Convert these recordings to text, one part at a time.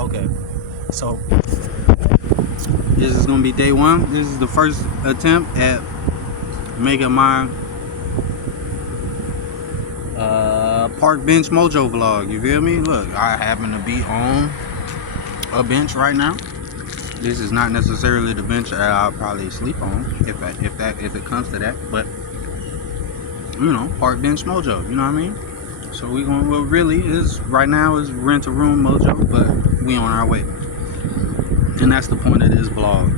Okay, so this is gonna be day one. This is the first attempt at making my park bench mojo vlog. You feel me? Look, I happen to be on a bench right now. This is not necessarily the bench that I'll probably sleep on if it comes to that, but you know, park bench mojo. You know what I mean? So we going, well, really is right now is rent a room mojo, but we on our way, and that's the point of this vlog.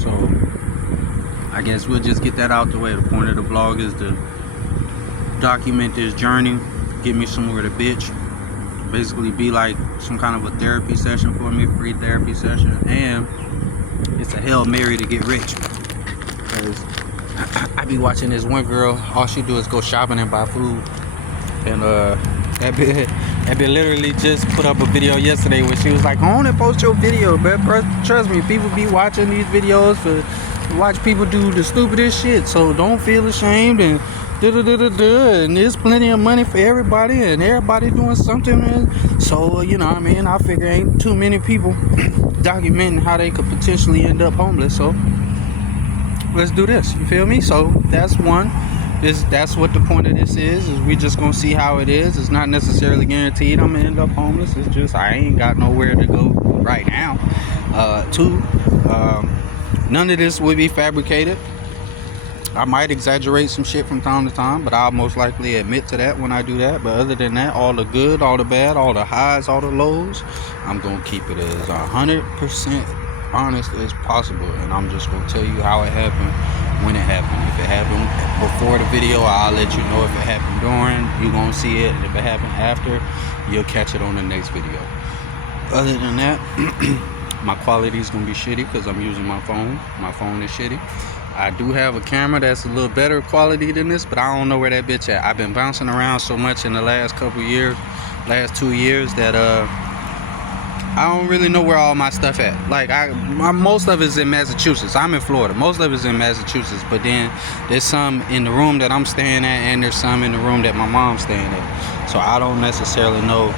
So I guess we'll just get that out the way. The point of the vlog is to document this journey, get me somewhere to bitch, basically be like some kind of a therapy session for me, free therapy session, and it's a Hail Mary to get rich. Because I be watching this one girl, all she do is go shopping and buy food, and that bitch literally just put up a video yesterday where she was like, "I want to post your video, but trust me, people be watching these videos for watch people do the stupidest shit, so don't feel ashamed and and there's plenty of money for everybody and everybody doing something." And so, you know what I mean, I figure ain't too many people documenting how they could potentially end up homeless, so let's do this, you feel me? So that's one. That's what the point of this is we just gonna see how it is. It's not necessarily guaranteed I'm gonna end up homeless. It's just I ain't got nowhere to go right now. Two, none of this would be fabricated. I might exaggerate some shit from time to time, but I'll most likely admit to that when I do that. But other than that, all the good, all the bad, all the highs, all the lows, I'm gonna keep it as 100% honest as possible, and I'm just gonna tell you how it happened, when it happened. If it happened before the video, I'll let you know. If it happened during, you're gonna see it. If it happened after, you'll catch it on the next video. Other than that, my quality is gonna be shitty because I'm using my phone. My phone is shitty. I do have a camera that's a little better quality than this, but I don't know where that bitch at. I've been bouncing around so much in the last couple years, last 2 years, that I don't really know where all my stuff at. Like most of it's in Massachusetts. I'm in Florida. Most of it's in Massachusetts, but then there's some in the room that I'm staying at, and there's some in the room that my mom's staying at. So I don't necessarily know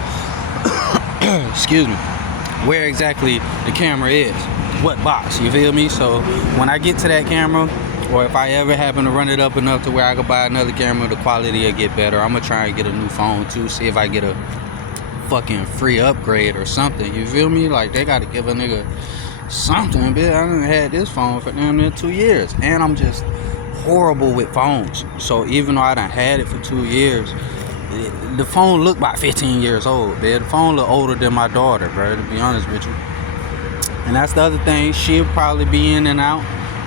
excuse me, where exactly the camera is, what box, you feel me? So when I get to that camera, or if I ever happen to run it up enough to where I could buy another camera, the quality will get better. I'm gonna try and get a new phone too, see if I get a fucking free upgrade or something, you feel me? Like they gotta give a nigga something, bitch. I done had this phone for damn near 2 years, and I'm just horrible with phones. So even though I done had it for 2 years, the phone looked about 15 years old, bitch. The phone look older than my daughter, bro, to be honest with you. And that's the other thing, she'll probably be in and out,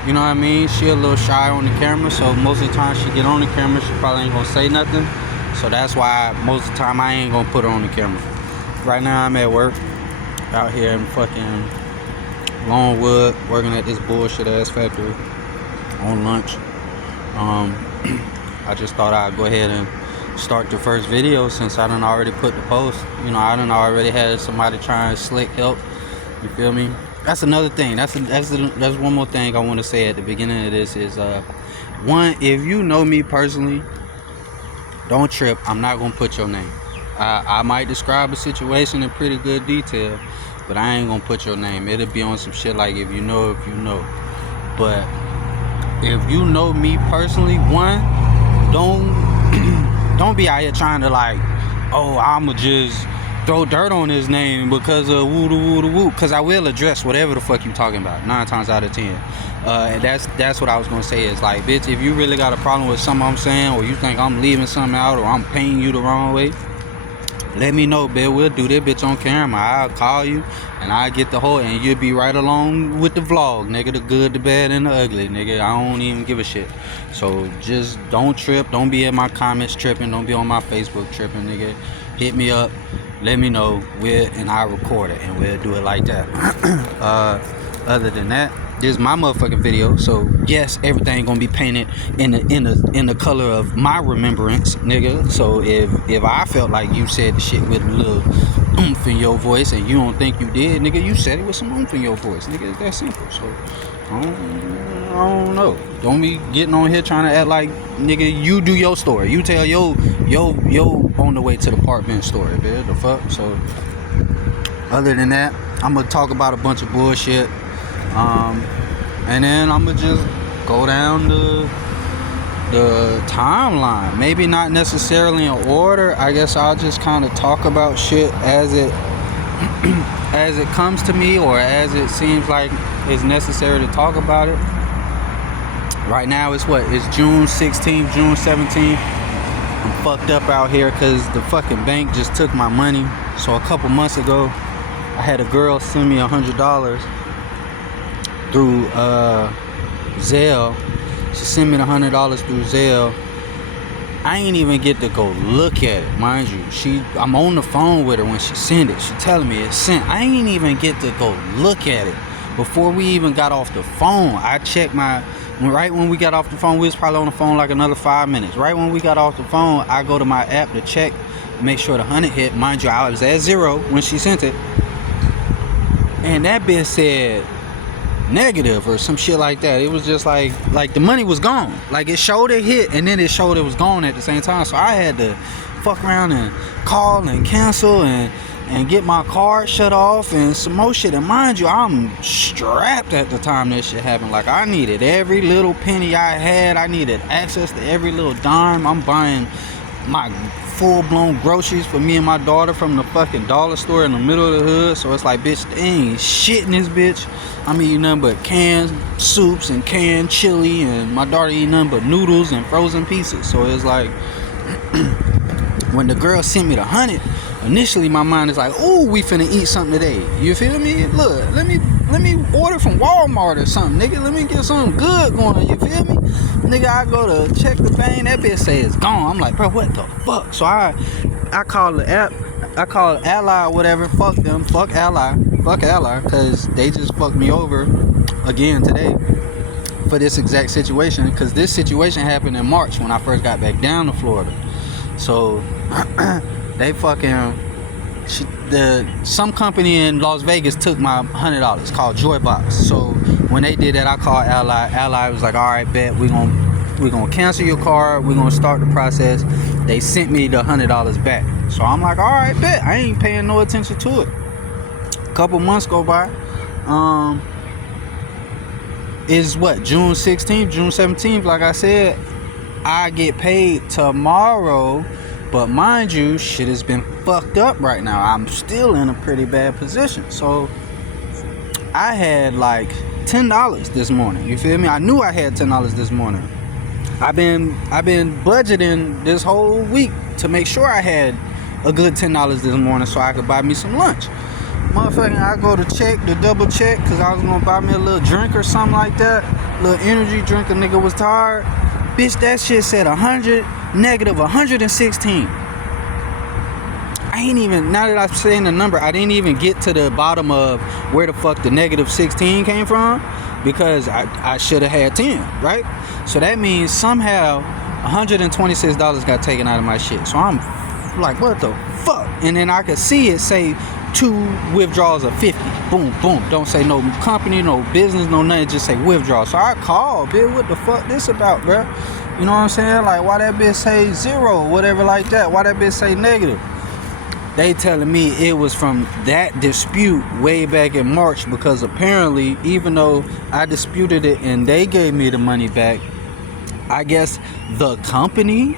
you know what I mean? She a little shy on the camera, so most of the time she get on the camera, she probably ain't gonna say nothing. So that's why most of the time I ain't gonna put her on the camera. Right now I'm at work, out here in fucking Longwood, working at this bullshit ass factory on lunch. I just thought I'd go ahead and start the first video since I done already put the post. You know, I done already had somebody try and slick help. You feel me? That's another thing. That's one more thing I want to say at the beginning of this is one, if you know me personally, don't trip. I'm not gonna put your name. I might describe a situation in pretty good detail, but I ain't gonna put your name. It'll be on some shit like if you know, But if you know me personally, one, don't be out here trying to like, oh, I'ma just throw dirt on his name because of woo, because I will address whatever the fuck you talking about 9 times out of 10. And that's what I was gonna say is like, bitch, if you really got a problem with something I'm saying, or you think I'm leaving something out, or I'm painting you the wrong way, let me know, bitch. We'll do that bitch on camera. I'll call you and I'll get the whole, and you'll be right along with the vlog, nigga. The good, the bad, and the ugly, nigga. I don't even give a shit. So just don't trip. Don't be in my comments tripping. Don't be on my Facebook tripping, nigga. Hit me up. Let me know. And I'll record it, and we'll do it like that. Other than that, this is my motherfucking video. So yes, everything gonna be painted in the color of my remembrance, nigga. So if I felt like you said the shit with a little oomph in your voice and you don't think you did, nigga, you said it with some oomph in your voice, nigga. It's that simple. So I don't know. Don't be getting on here trying to act like, nigga, you do your story. You tell yo on the way to the park bench story, man. The fuck. So Other than that, I'm gonna talk about a bunch of bullshit, and then I'm gonna just go down the timeline. Maybe not necessarily in order. I guess I'll just kind of talk about shit as it as it comes to me, or as it seems like it's necessary to talk about it. Right now it's June 16th, June 17th. I'm fucked up out here because the fucking bank just took my money. So a couple months ago, I had a girl send me $100 through Zelle. She sent me the $100 through Zelle. I ain't even get to go look at it, mind you. I'm on the phone with her when she sent it. She telling me it's sent. I ain't even get to go look at it. Before we even got off the phone, I checked right when we got off the phone, we was probably on the phone like another 5 minutes. Right when we got off the phone, I go to my app to check, make sure the 100 hit. Mind you, I was at 0 when she sent it. And that bitch said negative or some shit like that. It was just like the money was gone. Like it showed it hit and then it showed it was gone at the same time. So I had to fuck around and call and cancel and get my card shut off and some more shit. And mind you, I'm strapped at the time this shit happened. Like I needed every little penny I had. I needed access to every little dime. I'm buying my full-blown groceries for me and my daughter from the fucking dollar store in the middle of the hood. So it's like, bitch, there ain't shit in this bitch. I'm eating nothing but canned soups and canned chili, and my daughter eating nothing but noodles and frozen pizzas. So it's like, when the girl sent me the 100, initially my mind is like, ooh, we finna eat something today. You feel me? Look, let me order from Walmart or something, nigga. Let me get something good going. You feel me? Nigga, I go to check the thing, that bitch say it's gone. I'm like, bro, what the fuck? So I call the app, I call Ally or whatever. Fuck them, fuck Ally, because they just fucked me over again today for this exact situation. Because this situation happened in March when I first got back down to Florida. So they fucking some company in Las Vegas took my $100 called Joybox. So when they did that, I called Ally was like, all right, bet, we're gonna cancel your card, we're gonna start the process. They sent me the $100 back. So I'm like, all right, bet, I ain't paying no attention to it. A couple months go by. Is June 16th, June 17th, like I said, I get paid tomorrow. But mind you, shit has been fucked up right now. I'm still in a pretty bad position. So I had like $10 this morning. You feel me? I knew I had $10 this morning. I've been budgeting this whole week to make sure I had a good $10 this morning so I could buy me some lunch. Motherfucking, I go to double check, because I was gonna buy me a little drink or something like that. Little energy drink, a nigga was tired. Bitch, that shit said negative 116. I ain't even, now that I'm saying the number, I didn't even get to the bottom of where the fuck the negative 16 came from, because I should have had 10, right? So that means somehow $126 got taken out of my shit. So I'm like, what the fuck? And then I could see it say 2 withdrawals of 50. Boom, boom. Don't say no company, no business, no nothing. Just say withdrawal. So I called, bitch, what the fuck this about, bro? You know what I'm saying? Like, why that bitch say 0, whatever like that? Why that bitch say negative? They telling me it was from that dispute way back in March, because apparently, even though I disputed it and they gave me the money back, I guess the company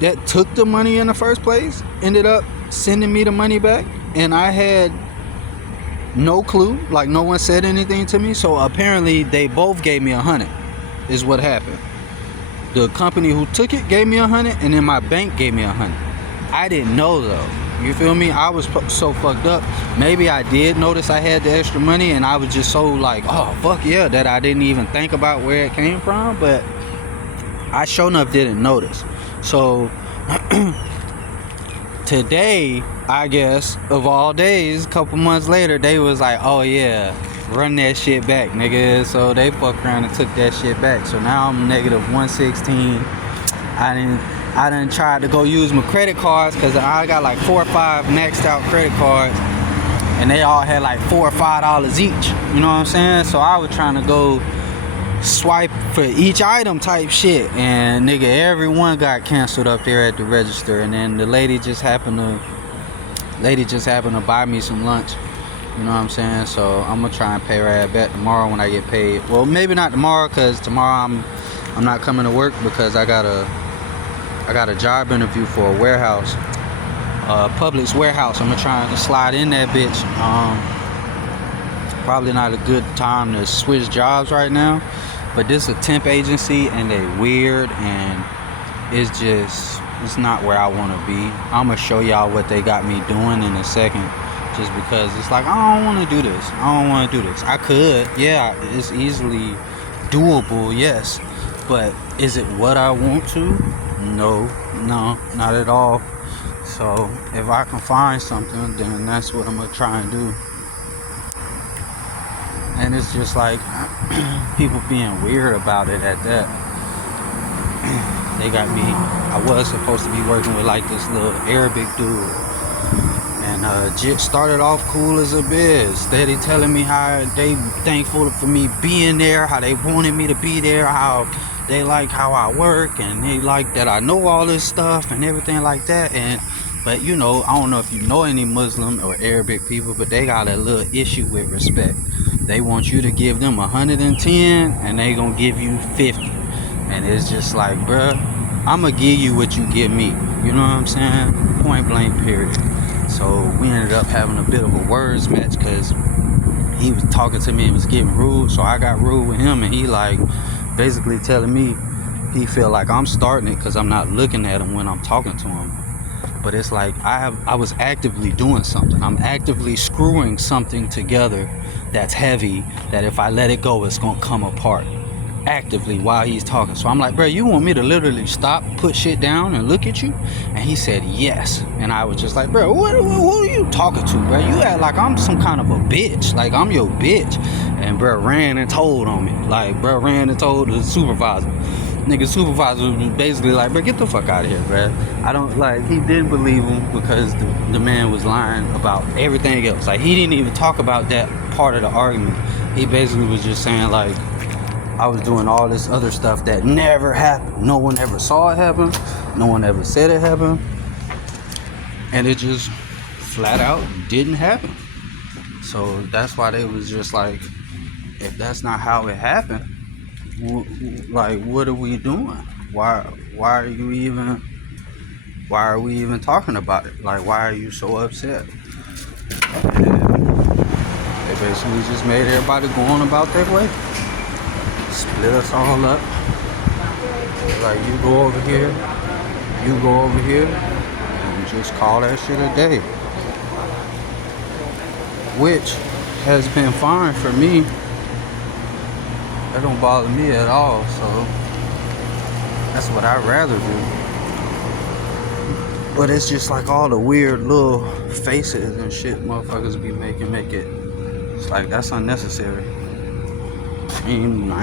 that took the money in the first place ended up sending me the money back, and I had no clue. Like, no one said anything to me. So apparently they both gave me 100 is what happened. The company who took it gave me 100, and then my bank gave me 100. I didn't know though. You feel me? I was so fucked up. Maybe I did notice I had the extra money, and I was just so like, oh fuck yeah, that I didn't even think about where it came from. But I sure enough didn't notice. So today, I guess, of all days, a couple months later, they was like, oh yeah, run that shit back, nigga. So they fucked around and took that shit back. So now I'm negative 116. I done tried to go use my credit cards, because I got like 4 or 5 maxed out credit cards, and they all had like $4 or $5 each. You know what I'm saying? So I was trying to go swipe for each item type shit, and nigga, everyone got canceled up there at the register. And then the lady just happened to Lady just happened to buy me some lunch. You know what I'm saying? So I'm gonna try and pay her back tomorrow when I get paid. Well, maybe not tomorrow, cause tomorrow I'm not coming to work because I got a job interview for a warehouse, Publix warehouse. I'm gonna try and slide in that bitch. Probably not a good time to switch jobs right now, but this is a temp agency and they weird, and it's not where I want to be. I'm gonna show y'all what they got me doing in a second, just because it's like I don't want to do this. I don't want to do this. I could, yeah, it's easily doable, yes, but is it what I want to? No, not at all. So if I can find something, then that's what I'm gonna try and do. And it's just like people being weird about it at that. They got me. I was supposed to be working with like this little Arabic dude, and Jit started off cool as a biz, steady telling me how they thankful for me being there, how they wanted me to be there, how they like how I work, and they like that I know all this stuff and everything like that. But you know, I don't know if you know any Muslim or Arabic people, but they got a little issue with respect. They want you to give them 110 and they gonna give you 50. And it's just like, bruh, I'm gonna give you what you give me. You know what I'm saying? Point blank, period. So we ended up having a bit of a words match because he was talking to me and was getting rude. So I got rude with him, and he like basically telling me he feel like I'm starting it because I'm not looking at him when I'm talking to him. But it's like I was actively doing something. I'm actively screwing something together that's heavy, that if I let it go, it's gonna come apart. Actively while he's talking. So I'm like, bro, you want me to literally stop, put shit down, and look at you? And he said yes. And I was just like, bro, who are you talking to, bro? You act like I'm some kind of a bitch. Like I'm your bitch. And bro ran and told on me. Like bro ran and told the supervisor. Nigga supervisor was basically like, bro, get the fuck out of here, bro. I don't, like, he didn't believe him because the man was lying about everything else. Like, he didn't even talk about that part of the argument. He basically was just saying, like, I was doing all this other stuff that never happened. No one ever saw it happen. No one ever said it happened. And it just flat out didn't happen. So that's why they was just like, if that's not how it happened, like, what are we doing? Why are we even talking about it? Like, why are you so upset? And they basically just made everybody go on about their way. Split us all up. Like, you go over here, you go over here, and just call that shit a day. Which has been fine for me. That don't bother me at all, so that's what I'd rather do. But it's just like all the weird little faces and shit motherfuckers be making, it's like, that's unnecessary. I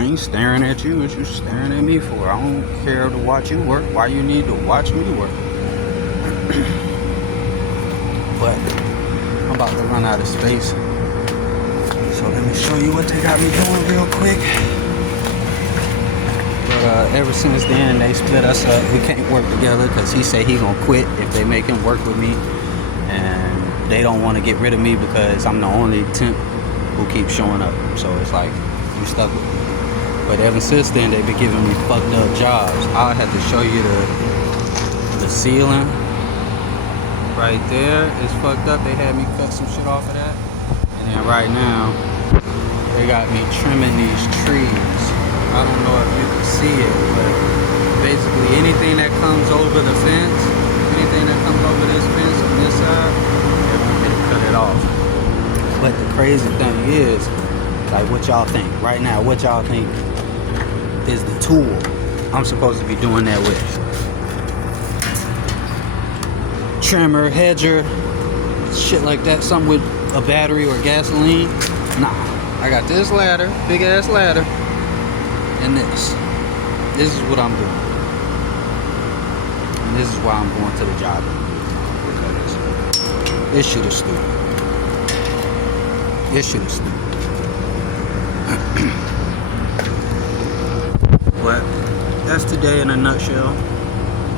ain't staring at you. What you staring at me for? I don't care to watch you work. Why you need to watch me work? But I'm about to run out of space. So let me show you what they got me doing real quick. But ever since then, they split us up. We can't work together because he said he gonna quit if they make him work with me. And they don't want to get rid of me because I'm the only temp who keeps showing up. So it's like, you stuck with me. But ever since then, they've been giving me fucked up jobs. I'll have to show you the ceiling. Right there is fucked up. They had me cut some shit off of that. And then right now, they got me trimming these trees. I don't know if you can see it, but basically anything that comes over the fence, anything that comes over this fence on this side, they want me to cut it off. But the crazy thing is, like, what y'all think? Right now, what y'all think is the tool I'm supposed to be doing that with? Trimmer, hedger, shit like that, something with a battery or gasoline? Nah, I got this ladder, big ass ladder, and this. This is what I'm doing. And this is why I'm going to the job. Because this shit is stupid. This shit is stupid. But that's today in a nutshell.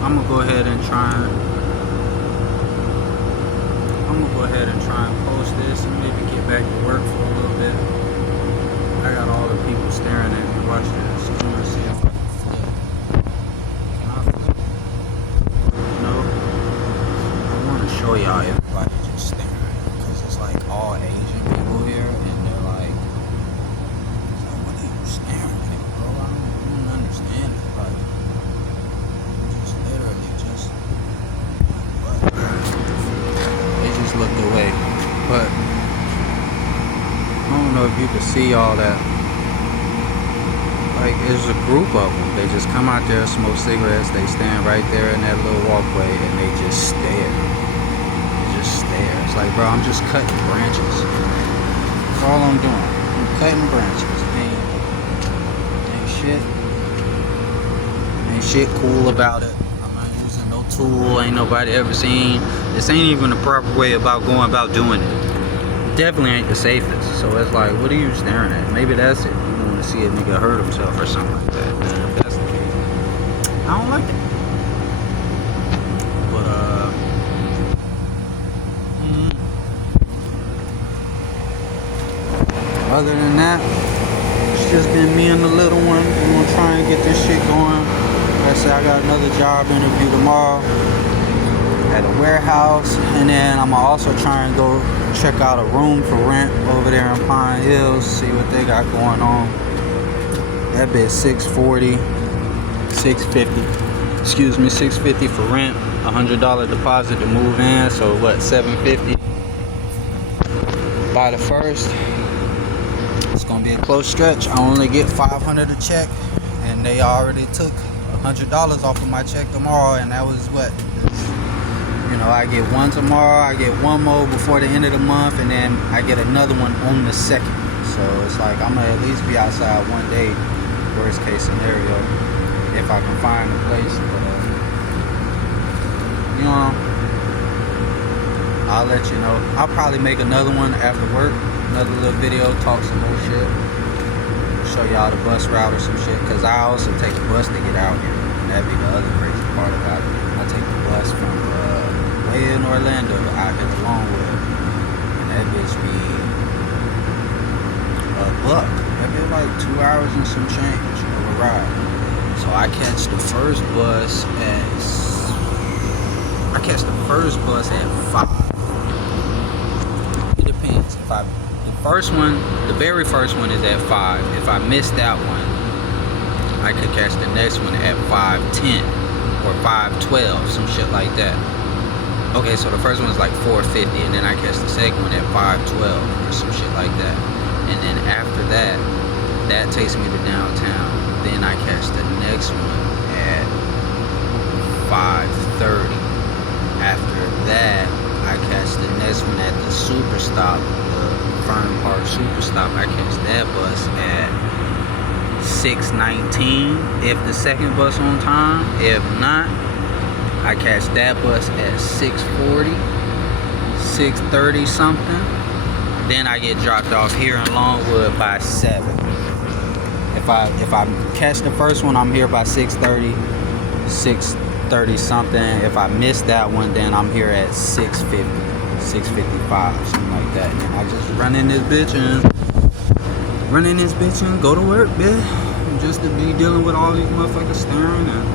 I'm gonna go ahead and try and I'm gonna go ahead and try and post this and maybe get back to work for a little bit. I got all the people staring at me. Watch this. I'm gonna see if I can flip. Can I flip? No. I want to show y'all everybody just staring because it's like all Asian people here and they're like, what are you staring at, bro? I don't understand it. Like, just literally just what? They just looked away. But I don't know if you can see all that. Like, there's a group of them. They just come out there, smoke cigarettes. They stand right there in that little walkway and they just stare. Just stare. It's like, bro, I'm just cutting branches. That's all I'm doing. I'm cutting branches. Ain't shit cool about it. I'm not using no tool. Ain't nobody ever seen. This ain't even the proper way about going about doing it. Definitely ain't the safest. So it's like, what are you staring at? Maybe that's it. You want to see a nigga hurt himself or something like that. If that's the case, I don't like it. But other than that, it's just been me and the little one. We're gonna try and get this shit going. Like I said, I got another job interview tomorrow at a warehouse, and then I'm also trying to go check out a room for rent over there in Pine Hills, see what they got going on. That bit's $640, $650. Excuse me, $650 for rent, $100 deposit to move in. So what, $750 by the first. It's gonna be a close stretch. I only get $500 a check, and they already took $100 off of my check tomorrow, and that was what. You know, I get one tomorrow, I get one more before the end of the month, and then I get another one on the 2nd. So it's like I'm gonna at least be outside one day, worst case scenario, if I can find a place. But you know, I'll let you know. I'll probably make another one after work, another little video, talk some more shit, show y'all the bus route or some shit, because I also take the bus to get out here, and that'd be the other crazy part about it. I take the bus from way in Orlando out here to Longwood, and that bitch be $1. That be like 2 hours and some change of a ride. So I catch the first bus at 5. It depends. The very first one is at 5. If I miss that one, I could catch the next one at 5:10 or 5:12, some shit like that. Okay, so the first one is like 4:50, and then I catch the second one at 5:12 or some shit like that. And then after that, that takes me to downtown. Then I catch the next one at 5:30. After that, I catch the next one at the Super Stop, the Fern Park Super Stop. I catch that bus at 6:19 if the second bus on time. If not, I catch that bus at 6:40, 6:30 something. Then I get dropped off here in Longwood by 7. If I catch the first one, I'm here by 6:30, 6:30 something. If I miss that one, then I'm here at 6:50, 6:55, something like that. And I just run in this bitch and go to work, bitch. Just to be dealing with all these motherfuckers staring and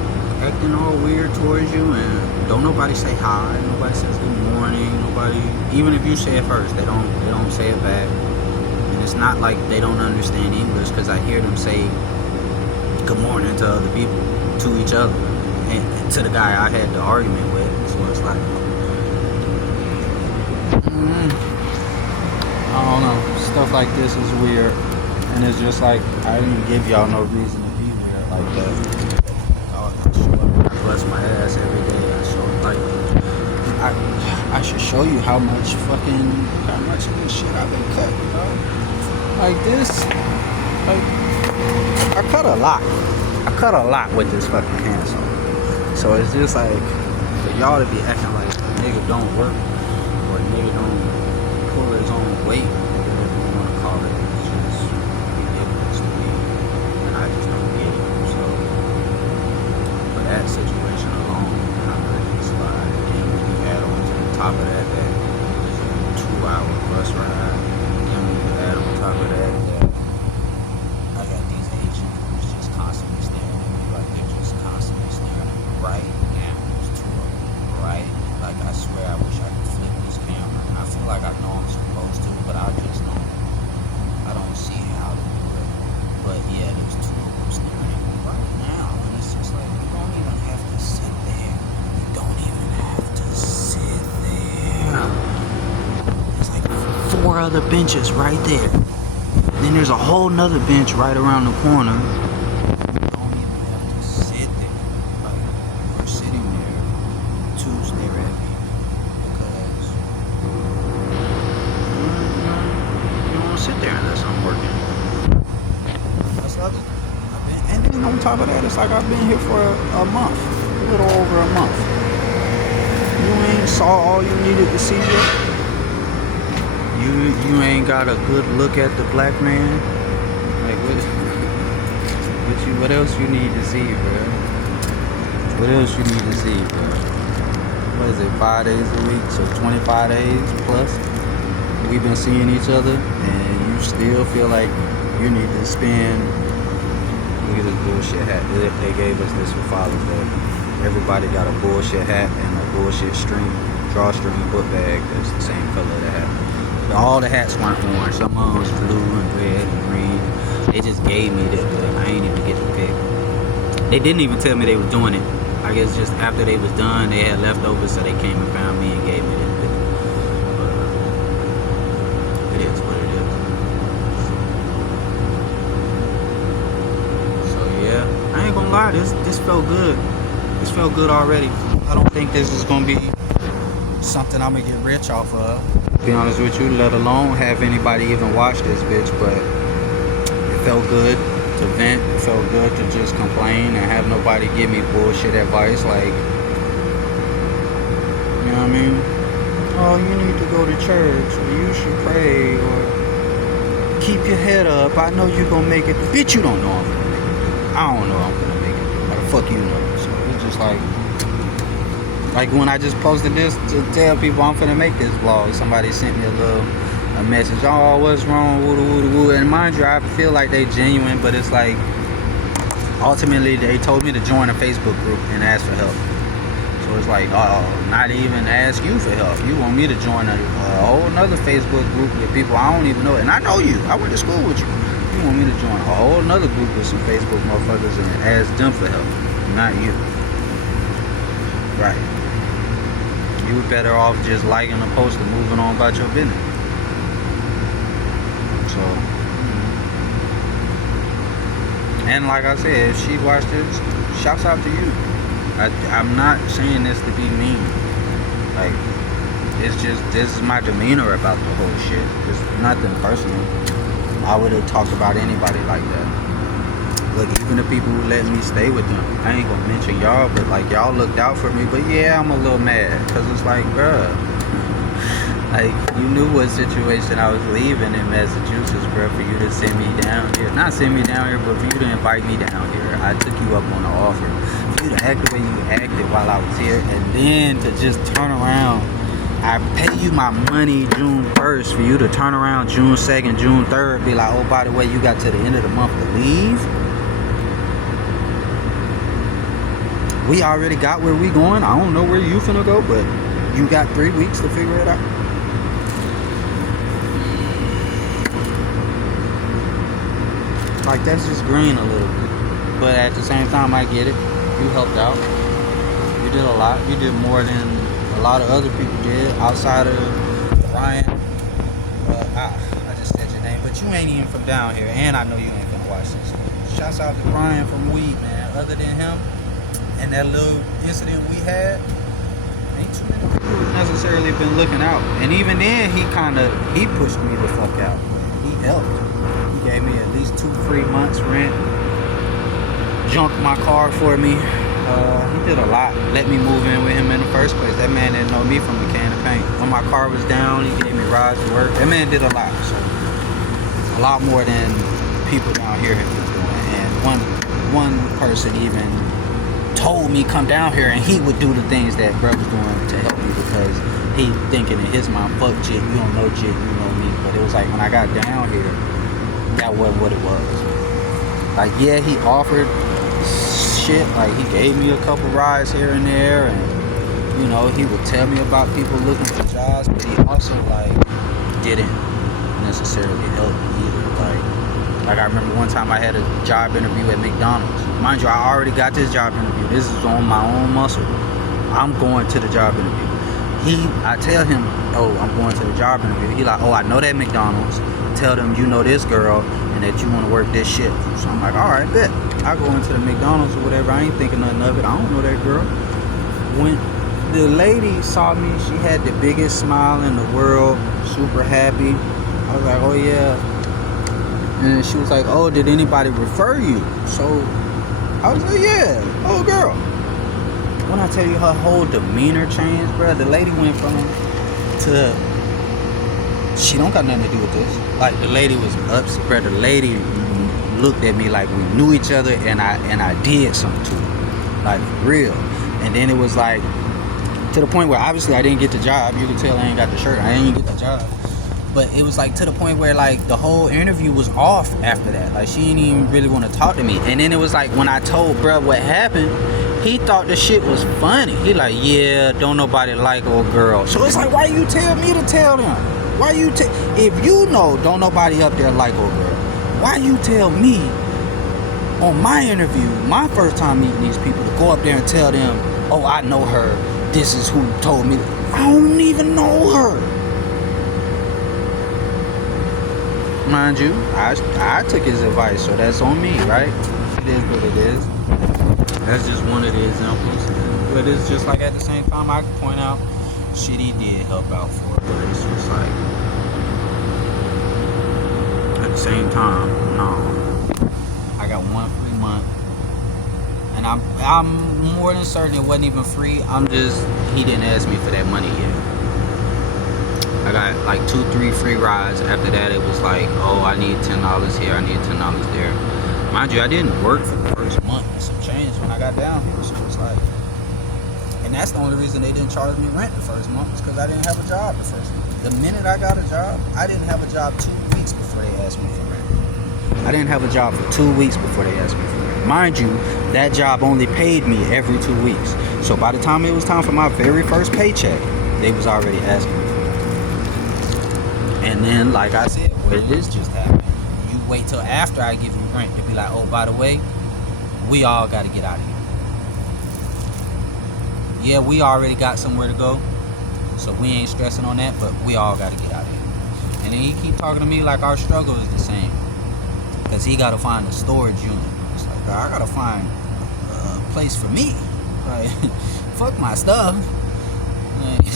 acting all weird towards you, and don't nobody say hi, nobody says good morning, nobody, even if you say it first, they don't say it back. And it's not like they don't understand English, because I hear them say good morning to other people, to each other, and to the guy I had the argument with. So it's like, I don't know, stuff like this is weird, and it's just like, I didn't give y'all no reason to be weird like that. I bust my ass every day. I should show you how much of this shit I've been cutting, bro. Like this, like, I cut a lot. I cut a lot with this fucking handsaw. So it's just like, for y'all to be acting like a nigga don't work, or a nigga don't pull his own weight, whatever you want to call it, it's just ridiculous to me. And I just don't get it. So, for that situation alone, I'm ready to slide. And when you add on to the top of that, it's like I know I'm supposed to, but I just don't. I don't see how to do it. But yeah, there's two of them staring at me right now, and it's just like you don't even have to sit there. You don't even have to sit there. There's like 4 other benches right there. Then there's a whole nother bench right around the corner. You don't even have to sit there. Like we're sitting there to stare at me because you don't sit there unless I'm working. That's the other thing. And then on top of that, it's like I've been here for a month, a little over a month. You ain't saw all you needed to see yet. You ain't got a good look at the black man. Like what else you need to see, bro? What else you need to see, bro? What is it, 5 days a week? So 25 days plus we've been seeing each other, and you still feel like you need to spend. Look at this bullshit hat. They gave us this for Father's Day. Everybody got a bullshit hat and a bullshit drawstring book bag that's the same color of the hat. All the hats weren't orange. Some of them was blue and red and green. They just gave me this, but I ain't even get to pick. They didn't even tell me they was doing it. I guess just after they was done, they had leftovers, so they came and found me and gave me this bit. It is what it is. So yeah, I ain't gonna lie. This felt good. This felt good already. I don't think this is gonna be something I'm gonna get rich off of. To be honest with you, let alone have anybody even watch this bitch, but it felt good to vent. It felt good to just complain and have nobody give me bullshit advice like, you know what I mean? Oh, you need to go to church, or you should pray, or keep your head up. I know you're gonna make it. Bitch, you don't know I'm gonna make it. I don't know I'm gonna make it. How the fuck you know? So it's just like when I just posted this to tell people I'm finna make this vlog, somebody sent me a message, oh, what's wrong, woo woo woo. And mind you, I feel like they genuine, but it's like, ultimately they told me to join a Facebook group and ask for help. So it's like, not even ask you for help. You want me to join a whole nother Facebook group with people I don't even know. And I know you, I went to school with you. You want me to join a whole nother group with some Facebook motherfuckers and ask them for help, not you. Right. You better off just liking the post and moving on about your business. So, and like I said, if she watched this, shouts out to you. I'm not saying this to be mean. Like, it's just, this is my demeanor about the whole shit. It's nothing personal. I would have talked about anybody like that. Look, even the people who let me stay with them, I ain't gonna mention y'all, but like y'all looked out for me. But yeah, I'm a little mad, cause it's like, bruh, like you knew what situation I was leaving in Massachusetts, bruh, for you to send me down here. Not send me down here, but for you to invite me down here. I took you up on the offer. For you to act the way you acted while I was here, and then to just turn around. I pay you my money June 1st for you to turn around June 2nd, June 3rd, be like, oh, by the way, you got to the end of the month to leave. We already got where we going. I don't know where you finna go, but you got 3 weeks to figure it out. Like, that's just green a little bit. But at the same time, I get it. You helped out. You did a lot. You did more than a lot of other people did outside of Ryan. I just said your name, but you ain't even from down here, and I know you ain't gonna watch this. Shouts out to Ryan from Weed, man. Other than him, and that little incident we had, ain't too many people necessarily been looking out. And even then, he pushed me the fuck out. He helped. He gave me at least 2 free months rent. Junked my car for me. He did a lot. Let me move in with him in the first place. That man didn't know me from a can of paint. When my car was down, he gave me rides to work. That man did a lot. So a lot more than people down here have been doing. And one person even told me come down here and he would do the things that bro was doing to help me, because he thinking in his mind, fuck Jit, you don't know Jit, you know me. But it was like when I got down here, that wasn't what it was. Like, yeah, he offered shit, like he gave me a couple rides here and there, and you know, he would tell me about people looking for jobs, but he also like didn't necessarily help either. Like I remember one time I had a job interview at McDonald's. Mind you, I already got this job interview. This is on my own muscle. I'm going to the job interview. I tell him, oh, I'm going to the job interview. He like, oh, I know that McDonald's. Tell them you know this girl and that you want to work this shift. So I'm like, all right, bet. I go into the McDonald's or whatever. I ain't thinking nothing of it. I don't know that girl. When the lady saw me, she had the biggest smile in the world, super happy. I was like, oh yeah. And she was like, oh, did anybody refer you? So I was like, yeah, oh girl. When I tell you her whole demeanor changed, bro, the lady went from to, she don't got nothing to do with this. Like the lady was upset, bro. The lady looked at me like we knew each other, and I did something to her, like for real. And then it was like to the point where obviously I didn't get the job. You can tell I ain't got the shirt. I didn't get the job. But it was like to the point where like the whole interview was off after that. Like she didn't even really want to talk to me. And then it was like when I told bruh what happened, he thought the shit was funny. He like, yeah, don't nobody like old girl. So it's like, why you tell me to tell them? Why you if you know don't nobody up there like old girl, why you tell me on my interview, my first time meeting these people, to go up there and tell them, oh, I know her. This is who told me. I don't even know her. Mind you, I took his advice, so that's on me, right? It is what it is. That's just one of the examples. But it's just like at the same time, I can point out shit he did help out for. But it's just like, at the same time, no. I got 1 free month. And I'm more than certain it wasn't even free. He didn't ask me for that money yet. I got like 2-3 free rides. After that, it was like, oh, I need $10 here, I need $10 there. Mind you, I didn't work for the first month. Some change when I got down here. So it's like, and that's the only reason they didn't charge me rent the first month, is because I didn't have a job the first month. The minute I got a job, I didn't have a job 2 weeks before they asked me for rent. I didn't have a job for 2 weeks before they asked me for rent. Mind you, that job only paid me every 2 weeks. So by the time it was time for my very first paycheck, they was already asking me. And then, like I said, what this just happened, you wait till after I give you rent to be like, oh, by the way, we all got to get out of here. Yeah, we already got somewhere to go, so we ain't stressing on that, but we all got to get out of here. And then he keep talking to me like our struggle is the same, because he got to find a storage unit. It's like, I got to find a place for me. Like, fuck my stuff. Like,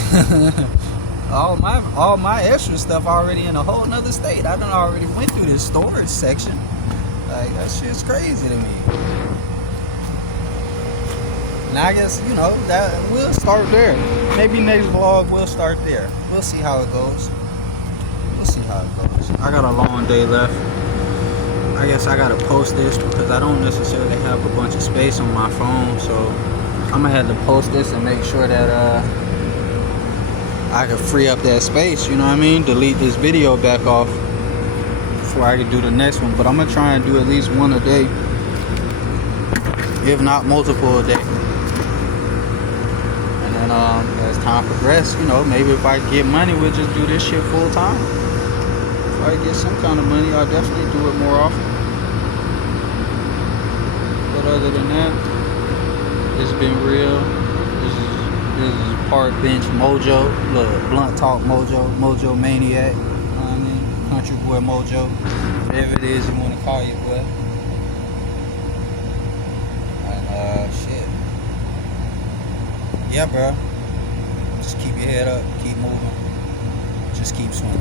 all my extra stuff already in a whole nother state. I done already went through this storage section. Like, that shit's crazy to me. And I guess, you know, that we'll start there. Maybe next vlog we'll start there. We'll see how it goes. We'll see how it goes. I got a long day left. I guess I gotta post this because I don't necessarily have a bunch of space on my phone, so I'm gonna have to post this and make sure that I can free up that space, you know what I mean? Delete this video back off before I can do the next one. But I'm gonna try and do at least one a day, if not multiple a day. And then as time progresses, you know, maybe if I get money, we'll just do this shit full time. If I get some kind of money, I'll definitely do it more often. But other than that, it's been real. This is Park Bench Mojo, look, Blunt Talk Mojo, Mojo Maniac, you know what I mean? Country Boy Mojo, whatever it is you want to call your boy. And shit. Yeah, bro. Just keep your head up, keep moving, just keep swimming.